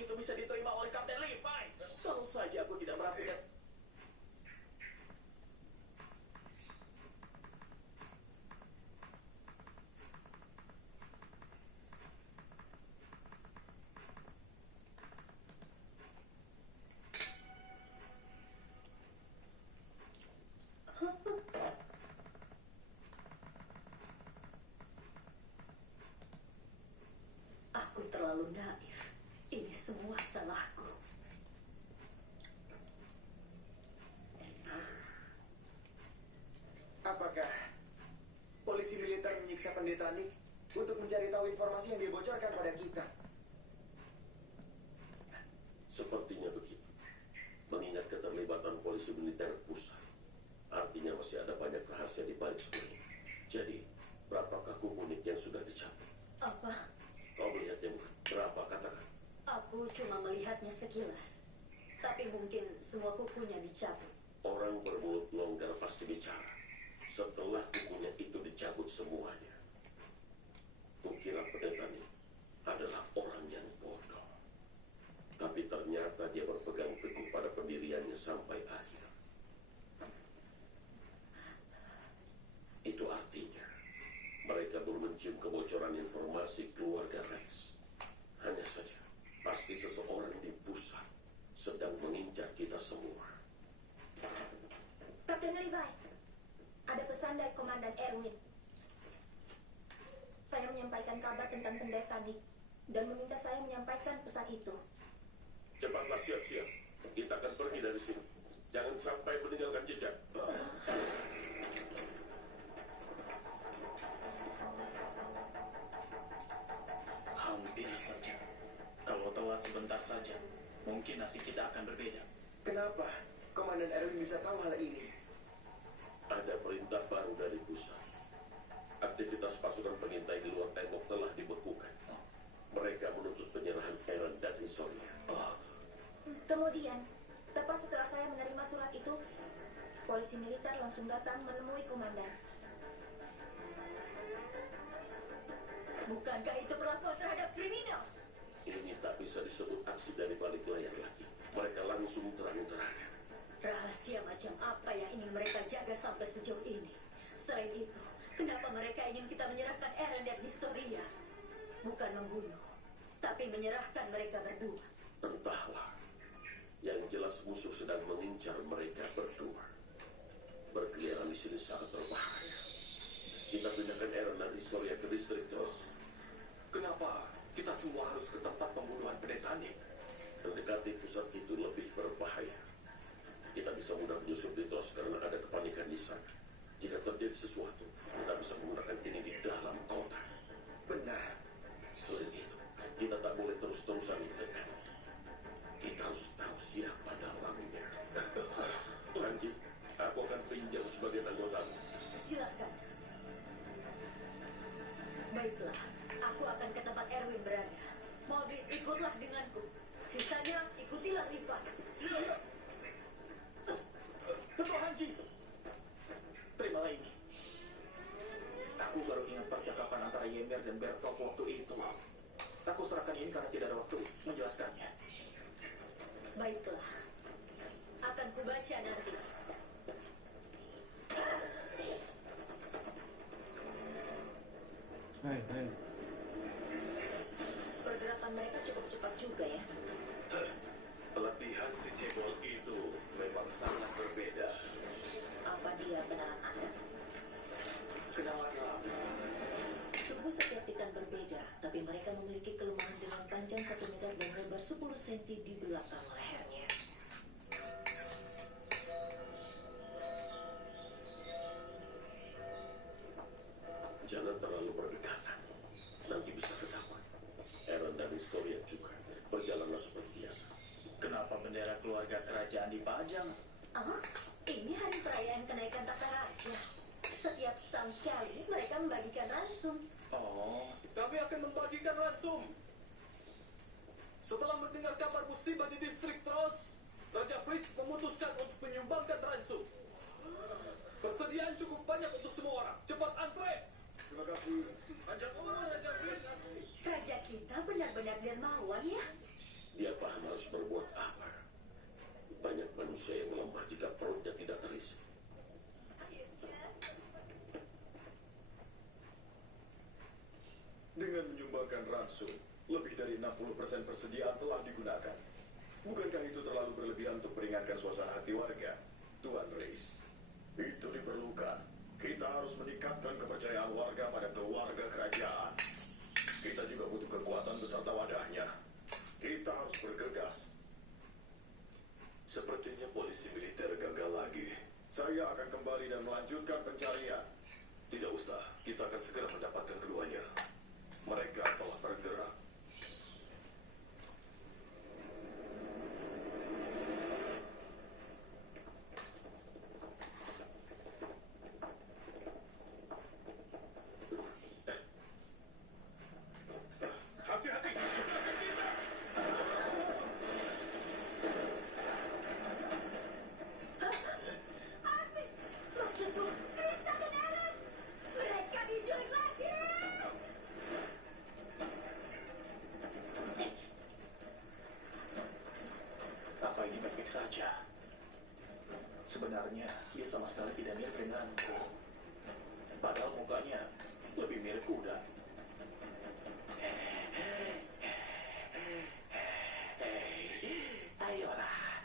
itu bisa diterima oleh Kapten Levi. Kalau saja aku tidak merapikan. Aku terlalu naif. Ini semua salahku. Apakah polisi militer menyiksa pendeta Nick untuk mencari tahu informasi yang dia bocorkan pada kita? Sepertinya begitu. Mengingat keterlibatan polisi militer pusat, artinya masih ada banyak rahasia di balik semua ini. Jadi, berapakah kuku Nick yang sudah dicabut? Apa? Kau melihatnya bukan? Berapa katakan? Aku cuma melihatnya sekilas. Tapi mungkin semua kukunya dicabut. Orang bermulut longgar pasti bicara. Setelah kukunya itu dicabut semuanya. Kukira pendeta Nick adalah orang yang bodoh. Tapi ternyata dia berpegang teguh pada pendiriannya sampai akhir. Itu artinya mereka belum mencium kebocoran informasi keluarga Rex. Hanya saja, pasti seseorang di pusat sedang mengincar kita semua. Kapten Levi, ada pesan dari Komandan Erwin. Saya menyampaikan kabar tentang pendeta Nick dan meminta saya menyampaikan pesan itu. Cepatlah siap-siap. Kita akan pergi dari sini. Jangan sampai meninggalkan jejak. Hampir saja. Kalau telat sebentar saja, mungkin nasib kita akan berbeda. Kenapa Komandan Erwin bisa tahu hal ini? Ada perintah baru dari pusat. Aktivitas pasukan pengintai di luar tembok telah dibekukan. Mereka menuntut penyerahan Aaron dan Hisoria. Kemudian, tepat setelah saya menerima surat itu, polisi militer langsung datang menemui komandan. Bukankah itu perlakuan terhadap kriminal? Ini tak bisa disebut aksi dari balik layar lagi. Mereka langsung terang-terangan. Rahasia macam apa yang ingin mereka jaga sampai sejauh ini? Selain itu, kenapa mereka ingin kita menyerahkan Aaron dan Historia? Bukan membunuh, tapi menyerahkan mereka berdua. Entahlah. Yang jelas musuh sedang mengincar mereka berdua. Berkeliaran di sini sangat berbahaya. Kita pindahkan Aaron dan Historia ke distrik terus. Kenapa kita semua harus ke tempat pembunuhan pendeta Nick? Mendekati pusat itu lebih berbahaya. Kita bisa mudah menyusup di Tros karena ada kepanikan di sana. Jika terjadi sesuatu, kita bisa menggunakan ini di dalam kota. Benar. Selain itu, kita tak boleh terus-terusan ditekan. Kita harus tahu siapa dalangnya. Hanji, aku akan pinjam sebagai anggota. Silakan. Baiklah, aku akan ke tempat Erwin berada. Mobil, ikutlah denganku. Sisanya, ikutilah Levi. Siap. Ketua Hanji, terimalah ini. Aku baru ingat percakapan antara Yemer dan Bertop waktu itu. Aku serahkan ini karena tidak ada waktu menjelaskannya. Baiklah, akan kubaca nanti. Hai. Pergerakan mereka cukup cepat juga ya. Pelatihan si cebol itu memang sangat berbeda. Apa dia beneran ada? Kenalan lama. Tubuh setiap titan berbeda, tapi mereka memiliki kelemahan dengan panjang 1 meter dan lebar 10 cm di belakang lehernya. Jangan terlalu berdekatan. Nanti bisa ketahuan. Aaron dan Historia juga berjalanlah seperti biasa. Kenapa bendera keluarga kerajaan dipajang? Ah, ini hari perayaan kenaikan tata raja. Setiap setahun sekali mereka membagikan ransum. Oh, kami akan membagikan ransum. Setelah mendengar kabar musibah di distrik Tros, Raja Fritz memutuskan untuk menyumbangkan ransum. Persediaan cukup banyak untuk semua orang. Cepat antre. Terima kasih. Panjang umur Raja Fritz. Raja kita benar-benar dermawan ya. Dia harus berbuat apa? Banyak manusia yang melemah jika perutnya tidak terisi. Dengan menyumbangkan ransum, lebih dari 60% persediaan telah digunakan. Bukankah itu terlalu berlebihan untuk meringankan suasana hati warga, Tuan Reis? Itu diperlukan. Kita harus meningkatkan kepercayaan warga pada keluarga kerajaan. Kita juga butuh kekuatan beserta wadahnya. Kita harus bergegas. Sepertinya polisi militer gagal lagi. Saya akan kembali dan melanjutkan pencarian. Tidak usah, kita akan segera mendapatkan keduanya. Mereka telah bergerak. Hati-hati! Maksudku, Krista dan Aaron! Mereka diculik lagi! Apa ini baik-baik saja? Sebenarnya, dia sama sekali tidak mirip denganku. Padahal mukanya lebih mirip kuda. Ayolah,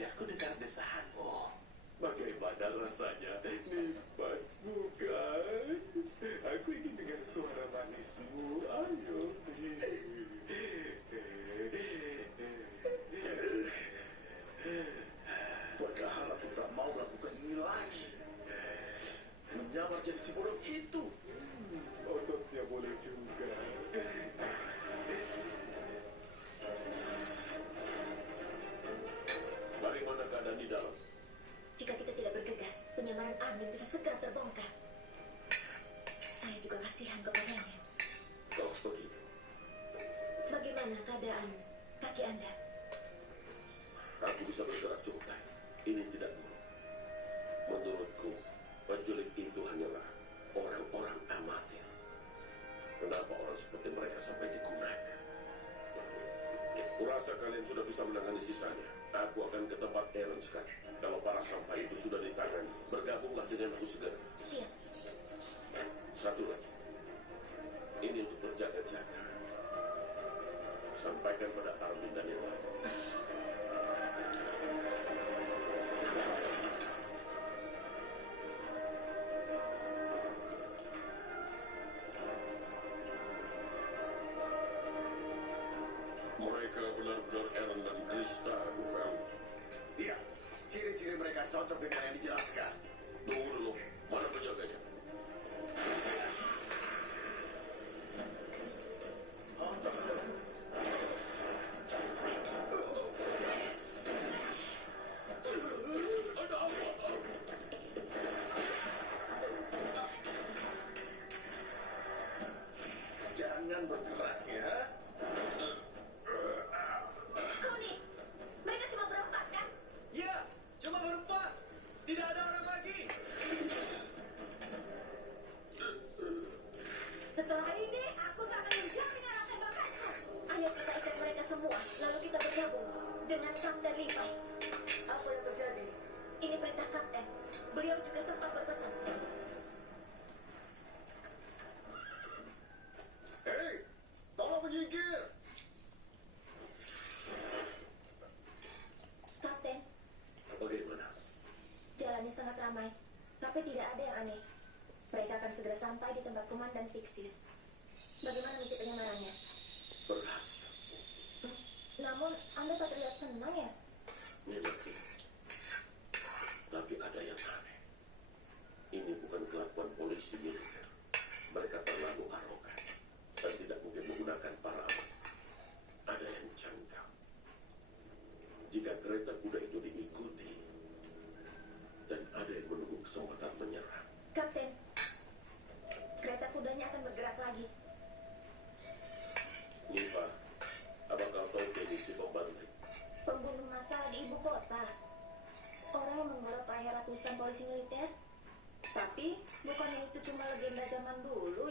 biar ku dengar desahanmu. Bagaimana rasanya? Nikmat bukan? Aku ingin dengar suara manismu. Ayo. Padahal aku tak mau melakukan ini lagi. Menyamar jadi si bodoh itu. Ototnya boleh juga. Bagaimana keadaan di dalam? Jika kita tidak bergegas, penyamaran Armin bisa segera terbongkar. Saya juga kasihan kepadanya. Oh, begitu. Bagaimana keadaan kaki Anda? Aku bisa bergerak cukup baik. Ini tidak buruk. Menurutku, penculik itu hanyalah orang-orang amatir. Kenapa orang seperti mereka sampai digunakan? Kurasa kalian sudah bisa menangani sisanya. Aku akan ke tempat Aaron sekarang. Kalau para sampah itu sudah ditangani, bergabunglah dengan aku segera. Siap. Satu lagi. Ini untuk berjaga-jaga. Sampaikan pada Armin dan yang lain. Mereka benar-benar Aaron dan Krista, bukan? Iya, ciri-ciri mereka cocok dengan yang dijelaskan. Tunggu dulu, mana penjaganya? Ada apa? Jangan bergerak ya. Koni, mereka cuma berempat kan? Ya, cuma berempat. Tidak ada orang lagi. Setelah ini, aku tak akan menjamin arah tembakanku. Ayo kita ikat mereka semua, lalu kita bergabung dengan Kapten Levi. Apa yang terjadi? Ini perintah Kapten. Beliau juga sempat berpesan. Hei, tolong menyingkir. Kapten, Bagaimana? jalannya sangat ramai, tapi tidak ada yang aneh. Mereka akan segera sampai di tempat Komandan Pixis. Bagaimana misi penyamarannya? Berhasil. Namun, Anda tak terlihat senang ya? Memang iya. Tapi ada yang aneh. Ini bukan kelakuan polisi militer. Mereka terlalu arogan dan tidak mungkin menggunakan para alat. Ada yang janggal. Jika kereta kuda itu diikuti dan ada yang menunggu kesempatan menyerang. Kapten, kereta kudanya akan bergerak lagi. Niva, apa kau tahu kondisi pembantu? Pembunuh massal di ibu kota. Orang yang menggolok leher ratusan polisi militer. Tapi, bukannya itu cuma legenda zaman dulu?